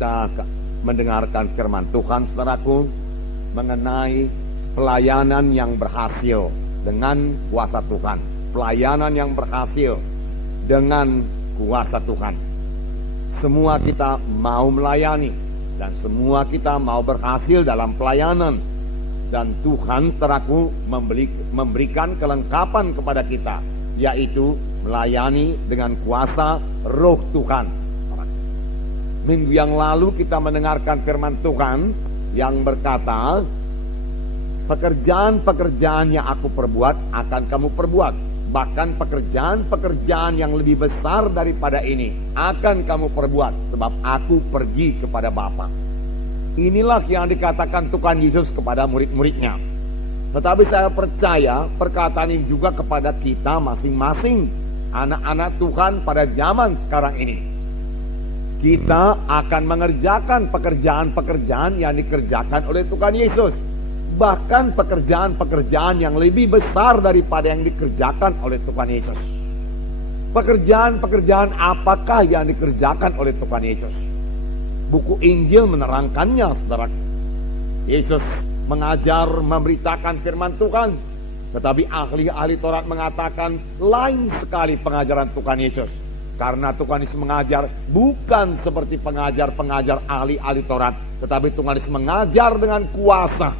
kita mendengarkan firman Tuhan, saudaraku, mengenai pelayanan yang berhasil dengan kuasa Tuhan. Pelayanan yang berhasil dengan kuasa Tuhan. Semua kita mau melayani dan semua kita mau berhasil dalam pelayanan. Dan Tuhan, saudaraku, memberikan kelengkapan kepada kita, yaitu melayani dengan kuasa Roh Tuhan. Minggu yang lalu kita mendengarkan firman Tuhan yang berkata, pekerjaan-pekerjaan yang aku perbuat akan kamu perbuat. Bahkan pekerjaan-pekerjaan yang lebih besar daripada ini akan kamu perbuat, sebab aku pergi kepada Bapa. Inilah yang dikatakan Tuhan Yesus kepada murid-muridnya. Tetapi saya percaya perkataan ini juga kepada kita masing-masing, anak-anak Tuhan pada zaman sekarang ini. Kita akan mengerjakan pekerjaan-pekerjaan yang dikerjakan oleh Tuhan Yesus. Bahkan pekerjaan-pekerjaan yang lebih besar daripada yang dikerjakan oleh Tuhan Yesus. Pekerjaan-pekerjaan apakah yang dikerjakan oleh Tuhan Yesus? Buku Injil menerangkannya, saudara. Yesus mengajar, memberitakan firman Tuhan. Tetapi ahli-ahli Taurat mengatakan lain sekali pengajaran Tuhan Yesus. Karena Tuhan Yesus mengajar bukan seperti pengajar-pengajar ahli-ahli Taurat, tetapi Tuhan Yesus mengajar dengan kuasa.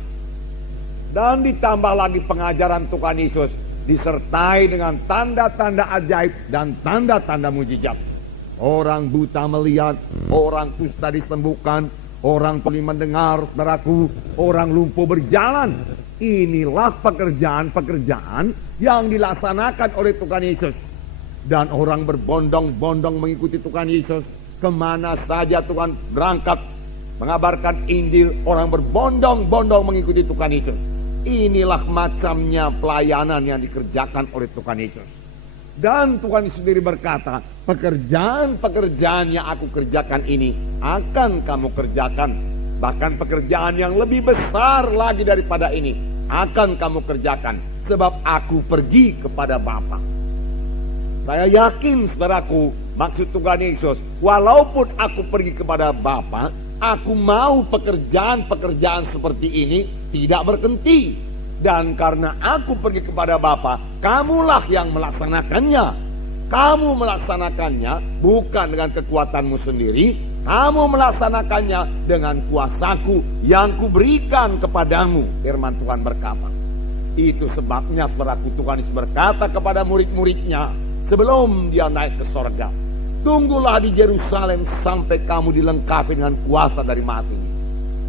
Dan ditambah lagi pengajaran Tuhan Yesus disertai dengan tanda-tanda ajaib dan tanda-tanda mujizat. Orang buta melihat, orang kusta disembuhkan, orang tuli mendengar, saudaraku, orang lumpuh berjalan. Inilah pekerjaan-pekerjaan yang dilaksanakan oleh Tuhan Yesus. Dan orang berbondong-bondong mengikuti Tuhan Yesus. Kemana saja Tuhan berangkat mengabarkan Injil, orang berbondong-bondong mengikuti Tuhan Yesus. Inilah macamnya pelayanan yang dikerjakan oleh Tuhan Yesus. Dan Tuhan Yesus sendiri berkata, pekerjaan-pekerjaan yang aku kerjakan ini akan kamu kerjakan. Bahkan pekerjaan yang lebih besar lagi daripada ini akan kamu kerjakan. Sebab aku pergi kepada Bapa. Saya yakin, saudaraku, maksud Tuhan Yesus, walaupun aku pergi kepada Bapa, aku mau pekerjaan-pekerjaan seperti ini tidak berhenti. Dan karena aku pergi kepada Bapa, kamulah yang melaksanakannya. Kamu melaksanakannya bukan dengan kekuatanmu sendiri, kamu melaksanakannya dengan kuasaku yang kuberikan kepadamu. Firman Tuhan berkata. Itu sebabnya, saudaraku, Tuhan Yesus berkata kepada murid-muridnya sebelum dia naik ke sorga, tunggulah di Yerusalem sampai kamu dilengkapi dengan kuasa dari mati.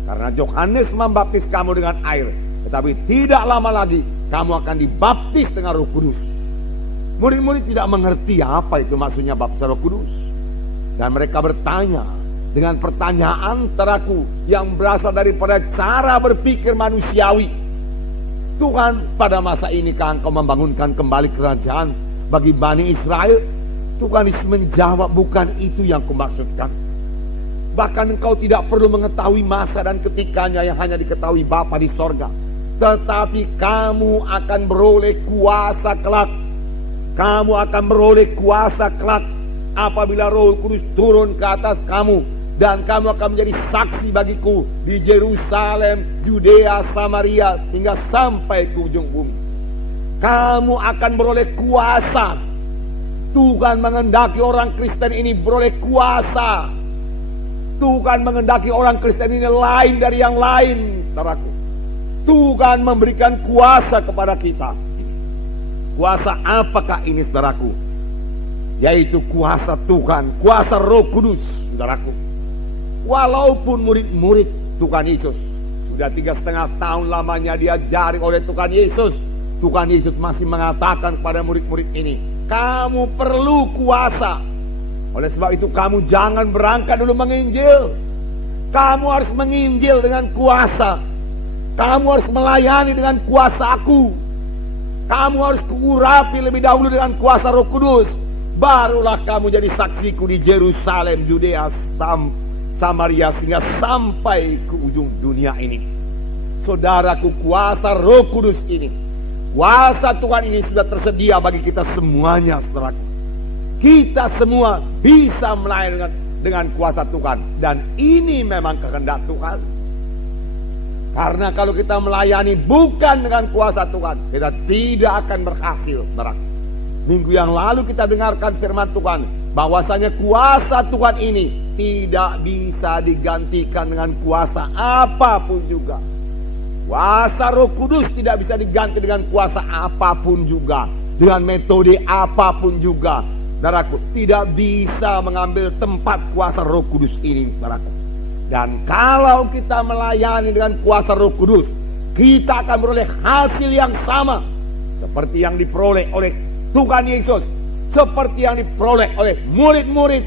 Karena Yohanes membaptis kamu dengan air, tetapi tidak lama lagi kamu akan dibaptis dengan Roh Kudus. Murid-murid tidak mengerti apa itu maksudnya baptis Roh Kudus. Dan mereka bertanya dengan pertanyaan teraku yang berasal daripada cara berpikir manusiawi. Tuhan, pada masa ini kan Engkau membangunkan kembali kerajaan bagi Bani Israel? Tuhan Yesus menjawab, bukan itu yang kumaksudkan. Bahkan engkau tidak perlu mengetahui masa dan ketikanya yang hanya diketahui Bapa di sorga. Tetapi kamu akan beroleh kuasa kelak. Kamu akan beroleh kuasa kelak apabila Roh Kudus turun ke atas kamu. Dan kamu akan menjadi saksi bagiku di Yerusalem, Yudea, Samaria, hingga sampai ke ujung bumi. Kamu akan beroleh kuasa. Tuhan mengendaki orang Kristen ini beroleh kuasa. Tuhan mengendaki orang Kristen ini lain dari yang lain, saudaraku. Tuhan memberikan kuasa kepada kita. Kuasa apakah ini, saudaraku? Yaitu kuasa Tuhan, kuasa Roh Kudus, saudaraku. Walaupun murid-murid Tuhan Yesus sudah 3,5 tahun lamanya diajari oleh Tuhan Yesus, Tuhan Yesus masih mengatakan kepada murid-murid ini, kamu perlu kuasa. Oleh sebab itu kamu jangan berangkat dulu menginjil. Kamu harus menginjil dengan kuasa. Kamu harus melayani dengan kuasa aku. Kamu harus kuurapi lebih dahulu dengan kuasa Roh Kudus. Barulah kamu jadi saksiku di Yerusalem, Yudea, Samaria, sehingga sampai ke ujung dunia ini. Saudaraku, kuasa Roh Kudus ini, kuasa Tuhan ini sudah tersedia bagi kita semuanya, saudaraku. Kita semua bisa melayani dengan dengan kuasa Tuhan. Dan ini memang kehendak Tuhan. Karena kalau kita melayani bukan dengan kuasa Tuhan, kita tidak akan berhasil. Minggu yang lalu kita dengarkan firman Tuhan, bahwasanya kuasa Tuhan ini tidak bisa digantikan dengan kuasa apapun juga. Kuasa Roh Kudus tidak bisa diganti dengan kuasa apapun juga, dengan metode apapun juga. Saudaraku, tidak bisa mengambil tempat kuasa Roh Kudus ini, saudaraku. Dan kalau kita melayani dengan kuasa Roh Kudus, kita akan beroleh hasil yang sama seperti yang diperoleh oleh Tuhan Yesus, seperti yang diperoleh oleh murid-murid,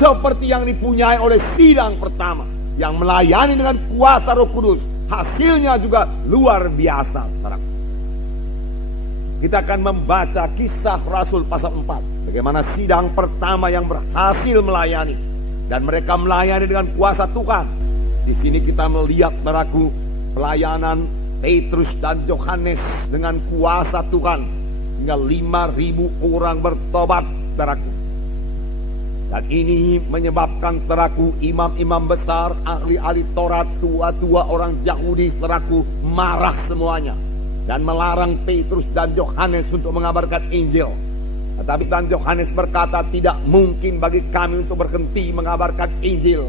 seperti yang dipunyai oleh sidang pertama yang melayani dengan kuasa Roh Kudus. Hasilnya juga luar biasa. Kita akan membaca Kisah Rasul pasal 4, bagaimana sidang pertama yang berhasil melayani, dan mereka melayani dengan kuasa Tuhan. Di sini kita melihat, saudaraku, pelayanan Petrus dan Yohanes dengan kuasa Tuhan, sehingga 5.000 orang bertobat, saudaraku. Dan ini menyebabkan, saudaraku, imam-imam besar, ahli-ahli Taurat, tua-tua orang Yahudi, saudaraku, marah semuanya dan melarang Petrus dan Yohanes untuk mengabarkan Injil. Tetapi dan Yohanes berkata, tidak mungkin bagi kami untuk berhenti mengabarkan Injil.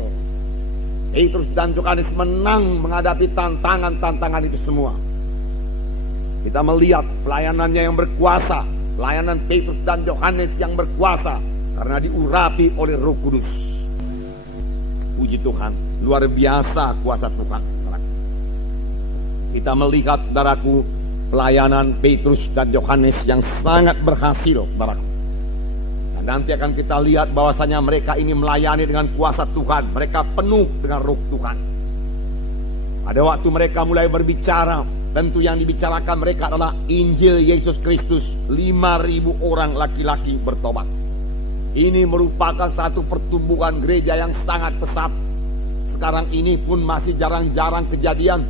Petrus dan Yohanes menang menghadapi tantangan-tantangan itu semua. Kita melihat pelayanannya yang berkuasa, pelayanan Petrus dan Yohanes yang berkuasa, karena diurapi oleh Roh Kudus. Puji Tuhan, luar biasa kuasa Tuhan. Kita melihat, saudaraku, pelayanan Petrus dan Yohanes yang sangat berhasil, saudaraku. Dan nanti akan kita lihat bahwasanya mereka ini melayani dengan kuasa Tuhan. Mereka penuh dengan Roh Tuhan. Pada waktu mereka mulai berbicara, tentu yang dibicarakan mereka adalah Injil Yesus Kristus. 5.000 orang laki-laki bertobat. Ini merupakan satu pertumbuhan gereja yang sangat pesat. Sekarang ini pun masih jarang-jarang kejadian,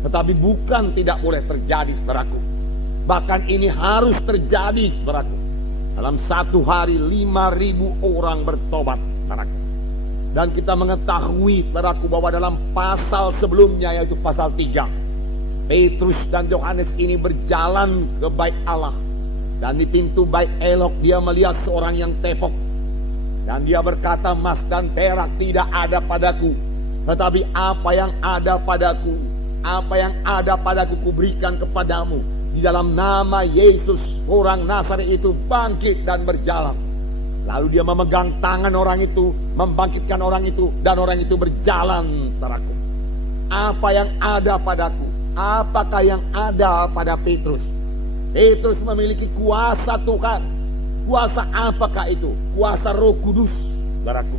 tetapi bukan tidak boleh terjadi, saudaraku. Bahkan ini harus terjadi, saudaraku. Dalam satu hari 5.000 orang bertobat, saudaraku. Dan kita mengetahui, saudaraku, bahwa dalam pasal sebelumnya, yaitu pasal 3, Petrus dan Yohanes ini berjalan ke bait Allah. Dan di pintu bait Elok dia melihat seorang yang tepok. Dan dia berkata, emas dan perak tidak ada padaku, tetapi apa yang ada padaku, apa yang ada padaku kuberikan kepadamu. Di dalam nama Yesus, orang Nazaret itu bangkit dan berjalan. Lalu dia memegang tangan orang itu, membangkitkan orang itu, dan orang itu berjalan, saudaraku. Apa yang ada padaku, apakah yang ada pada Petrus? Petrus memiliki kuasa Tuhan. Kuasa apakah itu? Kuasa Roh Kudus, saudaraku.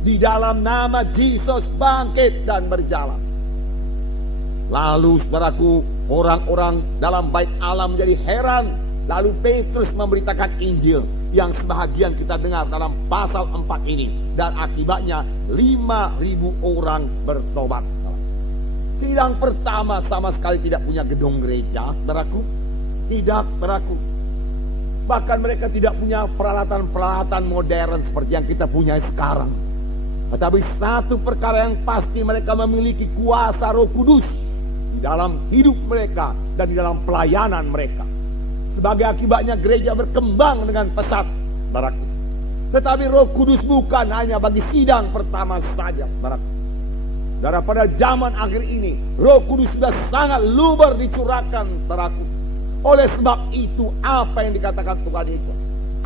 Di dalam nama Yesus bangkit dan berjalan. Lalu, saudaraku, orang-orang dalam bait Allah menjadi heran. Lalu Petrus memberitakan Injil yang sebahagian kita dengar dalam pasal 4 ini. Dan akibatnya 5.000 orang bertobat. Sidang pertama sama sekali tidak punya gedung gereja, saudaraku. Tidak, saudaraku. Bahkan mereka tidak punya peralatan-peralatan modern seperti yang kita punya sekarang. Tetapi satu perkara yang pasti, mereka memiliki kuasa Roh Kudus di dalam hidup mereka dan di dalam pelayanan mereka. Sebagai akibatnya gereja berkembang dengan pesat, saudaraku. Tetapi Roh Kudus bukan hanya bagi sidang pertama saja, saudaraku. Saudara, pada zaman akhir ini Roh Kudus sudah sangat luber dicurahkan, saudaraku. Oleh sebab itu, apa yang dikatakan Tuhan Yesus,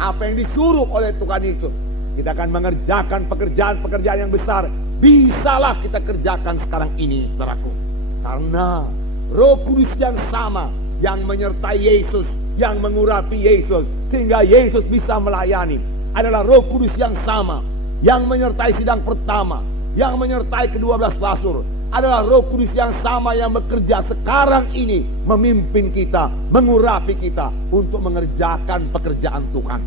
apa yang disuruh oleh Tuhan Yesus, kita akan mengerjakan pekerjaan-pekerjaan yang besar. Bisalah kita kerjakan sekarang ini, saudaraku. Karena Roh Kudus yang sama, yang menyertai Yesus, yang mengurapi Yesus, sehingga Yesus bisa melayani, adalah Roh Kudus yang sama, yang menyertai sidang pertama, yang menyertai ke-12 rasul, adalah Roh Kudus yang sama yang bekerja sekarang ini, memimpin kita, mengurapi kita untuk mengerjakan pekerjaan Tuhan.